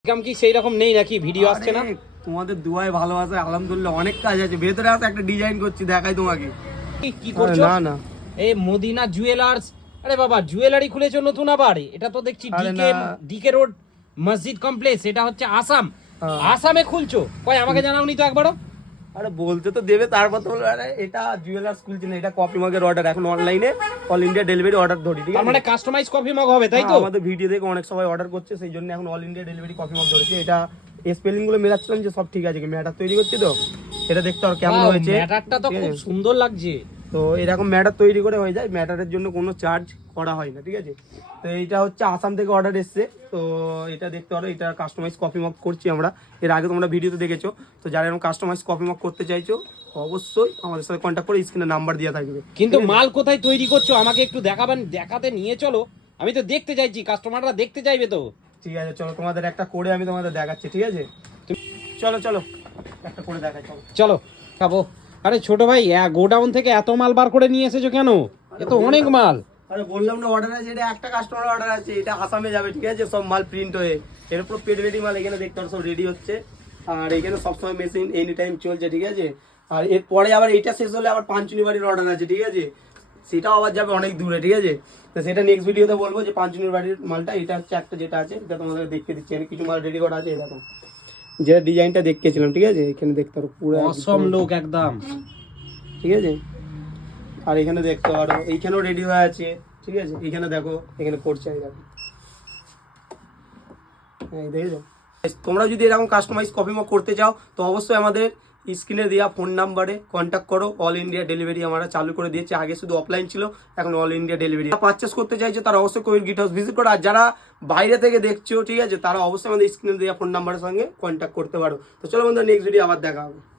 Income কি সেই রকম নেই নাকি? ভিডিও আসছে না? তোমাদের দুয়ায় ভালোবাসা আলহামদুলিল্লাহ অনেক কাজ আছে। ভেতরে আছে একটা ডিজাইন করছি, দেখাই তোমাকে। কি করছো? না না, এই মদিনা জুয়েলার্স। আরে বাবা, জুয়েলারি খুলেছো নতুন আবার? এটা তো দেখছি ডিকে রোড মসজিদ কমপ্লেক্স। এটা হচ্ছে আসাম। আসামে খুলছো? কই আমাকে জানাওনি তো একবারও। আরে বলতে তো দেবে, তারপর তো বলবে আরে এটা জুয়েলার্স খুলছি না, এটা কফি মগের অর্ডার। এখন অনলাইনে অল ইন্ডিয়া ডেলিভারি অর্ডার ধরি, ঠিক তার আছে? মানে কাস্টমাইজ কফি মগ হবে, তাই তো? আমাদের ভিডিও দেখে অনেক সবাই অর্ডার করছে, সেই জন্য এখন all India delivery coffee mug ধরেছি। এটা স্পেলিং গুলো মেলাচ্ছিলাম যে সব ঠিক আছে কি। ম্যাটার তৈরি করছি তো, এটা দেখতে আর কেমন হয়েছে। ম্যাটারটা তো খুব সুন্দর লাগছে। তো এরকম ম্যাটার তৈরি করে হয়ে যায়, ম্যাটারের জন্য কোনো চার্জ করা হয় না, ঠিক আছে? তো এইটা হচ্ছে আসাম থেকে অর্ডার এসছে। তো এটা দেখতে পারো, এটা কাস্টমাইজ কফি মগ করছি আমরা। এর আগে তোমরা ভিডিওতে দেখেছো। তো যারা এরকম কাস্টমাইজ কফি মগ করতে চাইছো অবশ্যই আমাদের সাথে কন্ট্যাক্ট করে স্ক্রিনে নাম্বার দেওয়া থাকবে। কিন্তু মাল কোথায় তৈরি করছো আমাকে একটু দেখাবেন, দেখাতে নিয়ে চলো। আমি তো দেখতে চাইছি, কাস্টমাররা দেখতে চাইবে তো। ঠিক আছে চলো, তোমাদের একটা করে আমি তোমাদের দেখাচ্ছি, ঠিক আছে? চলো চলো একটা করে দেখাই, চলো চলো খাবো। আরে ছোট ভাই, গোডাউন থেকে এত মাল বার করে নিয়ে এসেছো কেন? এ তো অনেক মাল। আরে বললাম না অর্ডার আছে, এটা একটা কাস্টমার অর্ডার আছে, এটা আসামে যাবে, ঠিক আছে? সব মাল প্রিন্ট হয়ে এর পুরো পেড রেডি মাল এখানে দেখতে পারো সব রেডি হচ্ছে। আর এখানে সবসময় মেশিন এনি টাইম চলছে, ঠিক আছে? আর এরপরে আবার এইটা শেষ হলে আবার পাঁচুনি বাড়ির অর্ডার আছে, ঠিক আছে? সেটাও আবার যাবে অনেক দূরে, ঠিক আছে? তো সেটা নেক্সট ভিডিওতে বলবো যে পাঁচুনি বাড়ির মালটা। এটা হচ্ছে একটা যেটা আছে, এটা তোমাদের দেখতে দিচ্ছি আমি। কিছু মাল রেডি করা আছে এরকম, যেটা ডিজাইনটা দেখিয়েছিলাম, ঠিক আছে? এখানে দেখতে পারো পুরো অসম লোক একদম, ঠিক আছে? আর এখানে দেখতে পারো এইখানেও রেডি হয়ে আছে, ঠিক আছে? এখানে দেখো, এখানে পড়ছে, এই দেখো, এই দেখেছো? তোমরা যদি এরকম কাস্টমাইজ কপি মগ করতে চাও তো অবশ্যই আমাদের স্ক্রিনে দেওয়া ফোন নাম্বারে কন্ট্যাক্ট করো। অল ইন্ডিয়া ডেলিভারি আমরা চালু করে দিয়েছি। আগে শুধু অফলাইন ছিল, এখন অল ইন্ডিয়া ডেলিভারি। পারচেস করতে চাইছো তারা অবশ্যই কোয়েল গিট হাউস ভিজিট করো। আর যারা বাইরে থেকে দেখছো, ঠিক আছে, তারা অবশ্যই আমাদের স্ক্রিনে দেওয়া ফোন নাম্বারের সঙ্গে কন্ট্যাক্ট করতে পারো। তো চলো বন্ধুরা, নেক্সট ভিডিও আবার দেখা হবে।